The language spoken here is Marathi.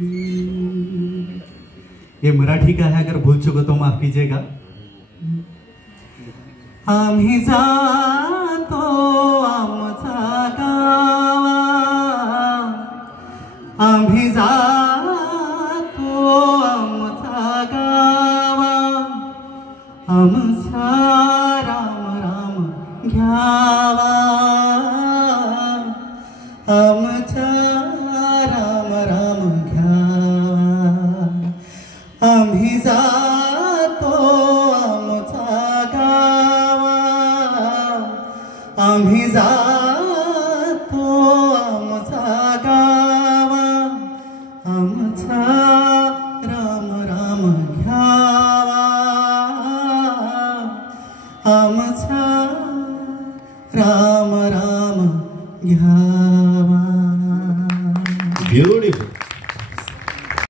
ये मराठी का है, अगर भूल चुको तो माफ कीजिएगा। आम्ही जातो आमचा गावा, आम्ही जातो आमचा गावा, आमचा राम राम घ्यावा, आमचा राम राम घ्यावा। आम्ही जातो आमचा गावा, आम्ही जातो आमचा गावा, आमचा